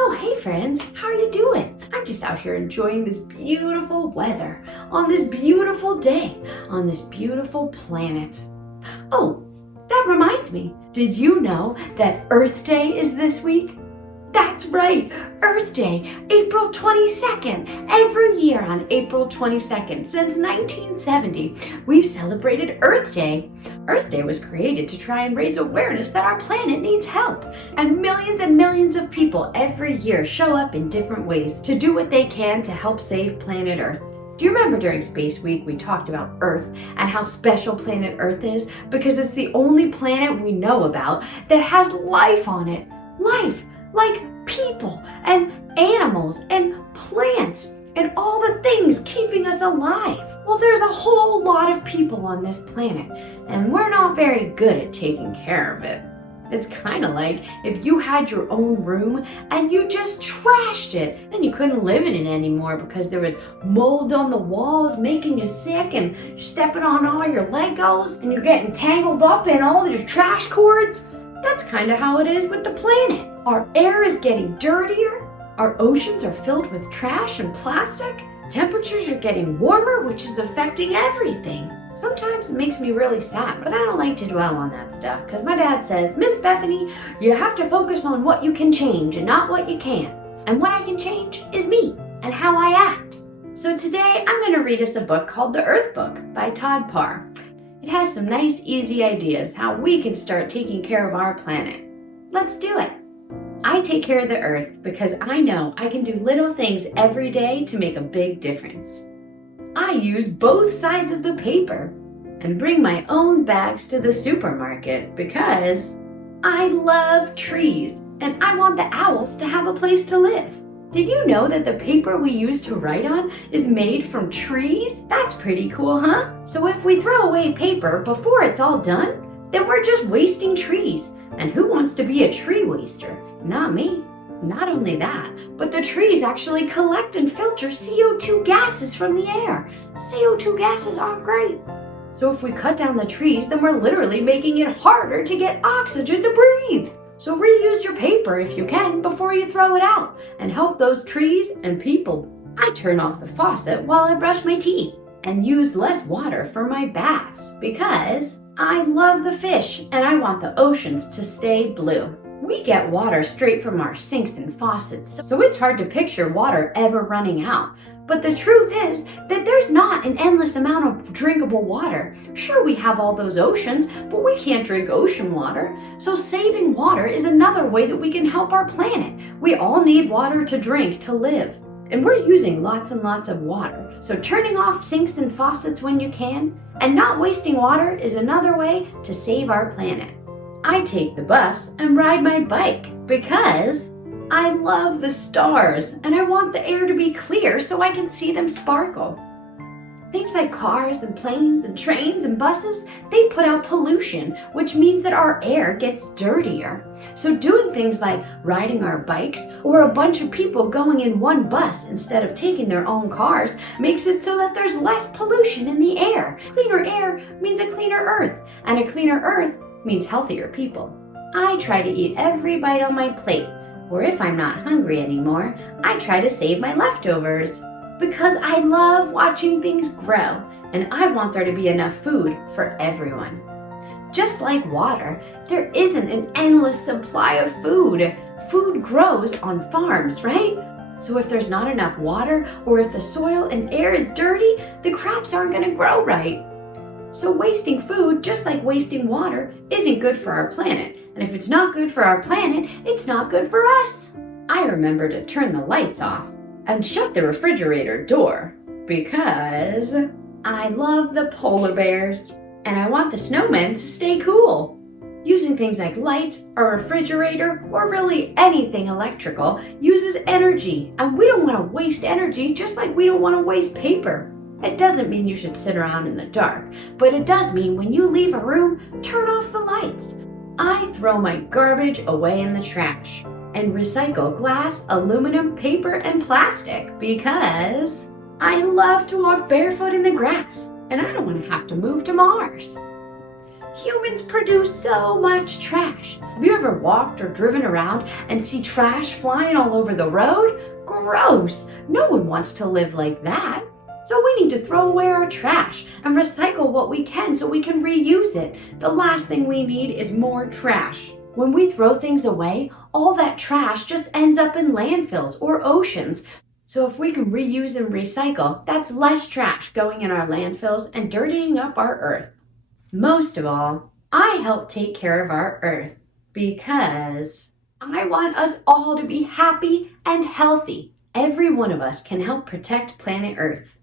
Oh, hey friends, how are you doing? I'm just out here enjoying this beautiful weather on this beautiful day on this beautiful planet. Oh, that reminds me, did you know that Earth Day is this week? That's right, Earth Day, April 22nd. Every year on April 22nd, since 1970, we've celebrated Earth Day. Earth Day was created to try and raise awareness that our planet needs help. And millions of people every year show up in different ways to do what they can to help save planet Earth. Do you remember during Space Week we talked about Earth and how special planet Earth is because it's the only planet we know about that has life on it? Life! Like people and animals and plants and all the things keeping us alive. Well, there's a whole lot of people on this planet, and we're not very good at taking care of it. It's kind of like if you had your own room and you just trashed it and you couldn't live in it anymore because there was mold on the walls making you sick and you're stepping on all your Legos and you're getting tangled up in all your trash cords. That's kind of how it is with the planet. Our air is getting dirtier, our oceans are filled with trash and plastic, temperatures are getting warmer, which is affecting everything. Sometimes it makes me really sad, but I don't like to dwell on that stuff because my dad says, Miss Bethany, you have to focus on what you can change and not what you can't. And what I can change is me and how I act. So today I'm going to read us a book called The Earth Book by Todd Parr. It has some nice, easy ideas how we can start taking care of our planet. Let's do it. I take care of the earth because I know I can do little things every day to make a big difference. I use both sides of the paper and bring my own bags to the supermarket because I love trees and I want the owls to have a place to live. Did you know that the paper we use to write on is made from trees? That's pretty cool, huh? So if we throw away paper before it's all done, then we're just wasting trees. And who wants to be a tree waster? Not me. Not only that, but the trees actually collect and filter CO2 gases from the air. CO2 gases aren't great. So if we cut down the trees, then we're literally making it harder to get oxygen to breathe. So reuse your paper if you can before you throw it out and help those trees and people. I turn off the faucet while I brush my teeth and use less water for my baths because I love the fish and I want the oceans to stay blue. We get water straight from our sinks and faucets, so it's hard to picture water ever running out. But the truth is that there's not an endless amount of drinkable water. Sure, we have all those oceans, but we can't drink ocean water. So saving water is another way that we can help our planet. We all need water to drink to live. And we're using lots and lots of water. So turning off sinks and faucets when you can, and not wasting water is another way to save our planet. I take the bus and ride my bike because I love the stars and I want the air to be clear so I can see them sparkle. Things like cars and planes and trains and buses, they put out pollution, which means that our air gets dirtier. So doing things like riding our bikes or a bunch of people going in one bus instead of taking their own cars makes it so that there's less pollution in the air. Cleaner air means a cleaner earth, and a cleaner earth means healthier people. I try to eat every bite on my plate, or if I'm not hungry anymore, I try to save my leftovers. Because I love watching things grow, and I want there to be enough food for everyone. Just like water, there isn't an endless supply of food. Food grows on farms, right? So if there's not enough water, or if the soil and air is dirty, the crops aren't going to grow right. So wasting food, just like wasting water, isn't good for our planet. And if it's not good for our planet, it's not good for us. I remember to turn the lights off and shut the refrigerator door because I love the polar bears and I want the snowmen to stay cool. Using things like lights, a refrigerator, or really anything electrical uses energy, and we don't want to waste energy just like we don't want to waste paper. It doesn't mean you should sit around in the dark, but it does mean when you leave a room, turn off the lights. I throw my garbage away in the trash and recycle glass, aluminum, paper, and plastic because I love to walk barefoot in the grass and I don't want to have to move to Mars. Humans produce so much trash. Have you ever walked or driven around and see trash flying all over the road? Gross! No one wants to live like that. So we need to throw away our trash and recycle what we can so we can reuse it. The last thing we need is more trash. When we throw things away, all that trash just ends up in landfills or oceans. So if we can reuse and recycle, that's less trash going in our landfills and dirtying up our earth. Most of all, I help take care of our earth because I want us all to be happy and healthy. Every one of us can help protect planet Earth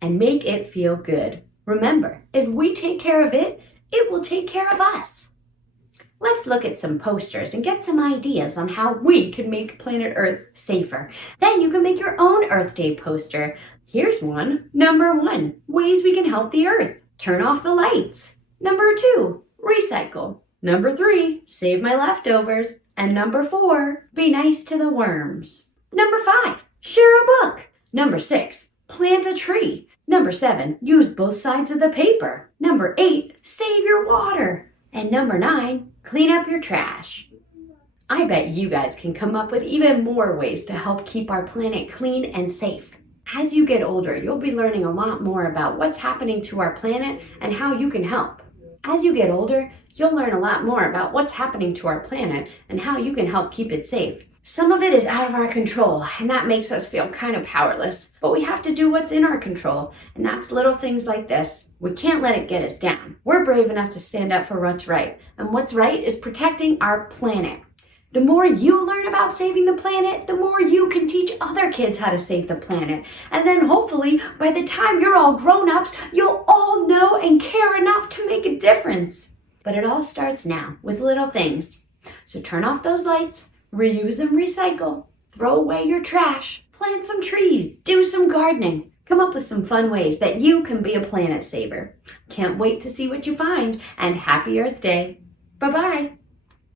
and make it feel good. Remember, if we take care of it, it will take care of us. Let's look at some posters and get some ideas on how we can make planet Earth safer. Then you can make your own Earth Day poster. Here's one. Number 1, ways we can help the Earth. Turn off the lights. Number 2, recycle. Number 3, save my leftovers. And number 4, be nice to the worms. Number 5, share a book. Number 6, plant a tree. Number 7, use both sides of the paper. Number 8, save your water. And number 9, clean up your trash. I bet you guys can come up with even more ways to help keep our planet clean and safe. As you get older, you'll be learning a lot more about what's happening to our planet and how you can help. As you get older, you'll learn a lot more about what's happening to our planet and how you can help keep it safe. Some of it is out of our control, and that makes us feel kind of powerless. But we have to do what's in our control, and that's little things like this. We can't let it get us down. We're brave enough to stand up for what's right, and what's right is protecting our planet. The more you learn about saving the planet, the more you can teach other kids how to save the planet. And then hopefully, by the time you're all grown-ups, you'll all know and care enough to make a difference. But it all starts now with little things. So turn off those lights, reuse and recycle, throw away your trash, plant some trees, do some gardening. Come up with some fun ways that you can be a planet saver. Can't wait to see what you find, and happy Earth Day. Bye-bye.